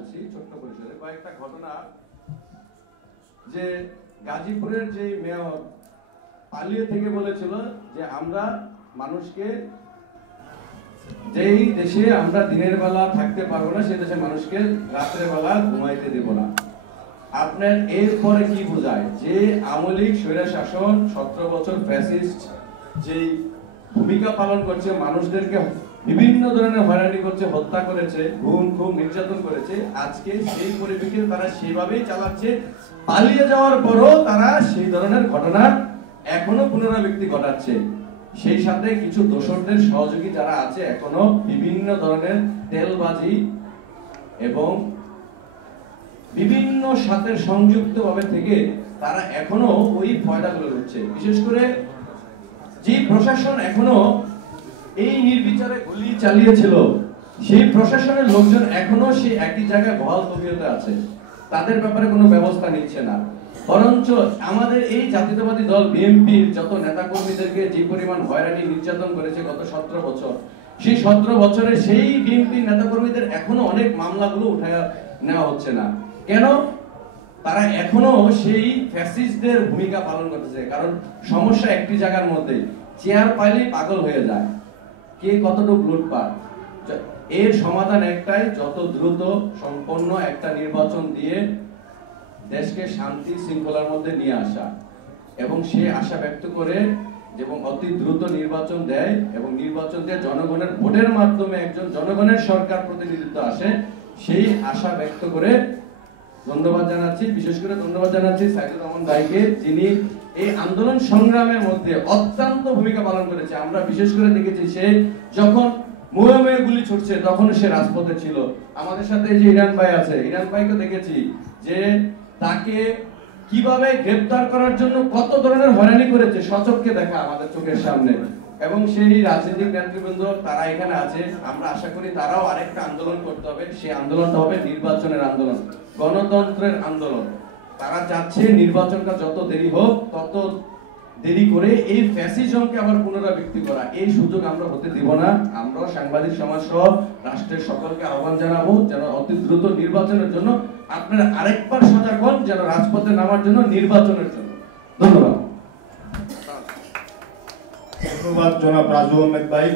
বলছি ছোট্ট পরিসরে কয়েকটা ঘটনা। যে গাজীপুরের যে মেয়র পালিয়ে থেকে বলেছিল যে আমরা মানুষকে, যেই দেশে আমরা দিনের বেলা থাকতে পারবো না সেই দেশে মানুষকে রাত্রের বেলা ঘুমাইতে দেব না। আপনার এরপরে কি বোঝায় যে আমলিক স্বৈর শাসন 17 বছর ফ্যাসিস্ট যেই ভূমিকা পালন করছে, মানুষদেরকে বিভিন্ন ধরনের হয়রানি করছে, হত্যা করেছে, খুন খুব নির্যাতন করেছে, আজকে সেই পরিপ্রেক্ষিতে তারা সেভাবেই চালাচ্ছে। পালিয়ে যাওয়ার পরও তারা সেই ধরনের ঘটনা এখনো পুনরাবৃত্তি ঘটাচ্ছে। সেই সাথে কিছু দোসরদের সহযোগী যারা আছে এখনো বিভিন্ন ধরনের তেলবাজি এবং বিভিন্ন সাথে সংযুক্ত ভাবে থেকে তারা এখনো ওই ফয়দাগুলো লুটছে। বিশেষ করে যে প্রশাসন এখনো এই নির্বিচারে গুলি চালিয়েছিল, সেই প্রশাসনের লোকজন এখনো সেই একই জায়গায় বহাল তবিয়তে আছে, তাদের ব্যাপারে কোনো ব্যবস্থা নিচ্ছে না। বরঞ্চ আমাদের এই জাতীয়তাবাদী দল বিএনপির যত নেতাকর্মীদেরকে যে পরিমাণ হয়রানি নির্যাতন করেছে গত 17 বছর, সেই 17 বছরে সেই বিএনপির নেতাকর্মীদের এখনো অনেক মামলাগুলো উঠায় নেওয়া হচ্ছে না। কেন? তারা এখনো সেই ফ্যাসিস্টদের ভূমিকা পালন করতেছে। কারণ সমস্যা একটি জায়গার মধ্যে, চেয়ার পাইলেই পাগল হয়ে যায়, কে কতটুকু লুটপাট। এর সমাধান একটাই, যত দ্রুত সম্পন্ন একটা নির্বাচন দিয়ে দেশকে শান্তি শৃঙ্খলার মধ্যে নিয়ে আসা, এবং সে আশা ব্যক্ত করে এবং অতি দ্রুত নির্বাচন দেয় এবং নির্বাচন দিয়ে জনগণের ভোটের মাধ্যমে একজন জনগণের সরকার প্রতিনিধিত্ব আসে, সেই আশা ব্যক্ত করে ধন্যবাদ জানাচ্ছি। বিশেষ করে ধন্যবাদ জানাচ্ছি সাইদুর রহমান ভাইকে, যিনি এই আন্দোলন সংগ্রামের মধ্যে অত্যন্ত ভূমিকা পালন করেছে। আমরা বিশেষ করে দেখেছি সে যখন মুয়ে মুয়ে গুলি ছুটছে তখন সে রাজপথে ছিল। আমাদের সাথে যে ইরান ভাই আছে, ইরান ভাইকে দেখেছি যে তাকে কিভাবে গ্রেফতার করার জন্য কত ধরনের হয়রানি করেছে, সচক্ষে দেখা আমাদের চোখের সামনে। এবং সেই রাজনৈতিক নেতৃবৃন্দ তারা এখানে আছে, আমরা আশা করি তারাও আরেকটা আন্দোলন করতে হবে। সেই আন্দোলনটা হবে নির্বাচনের আন্দোলন, গণতন্ত্রের আন্দোলন। তারা চাচ্ছে নির্বাচনটা যত দেরি হোক, তত দেরি করে এই ফ্যাসিজমকে আবার পুনরাবৃত্তি করা, এই সুযোগ আমরা হতে দিব না। আমরা সাংবাদিক সমাজ সহ রাষ্ট্রের সকলকে আহ্বান জানাবো যেন অতি দ্রুত নির্বাচনের জন্য আপনারা আরেকবার সজাগ হন, যেন রাজপথে নামার জন্য, নির্বাচনের জন্য। ধন্যবাদ। ধন্যবাদ জনাব রাজু আহমেদ ভাই।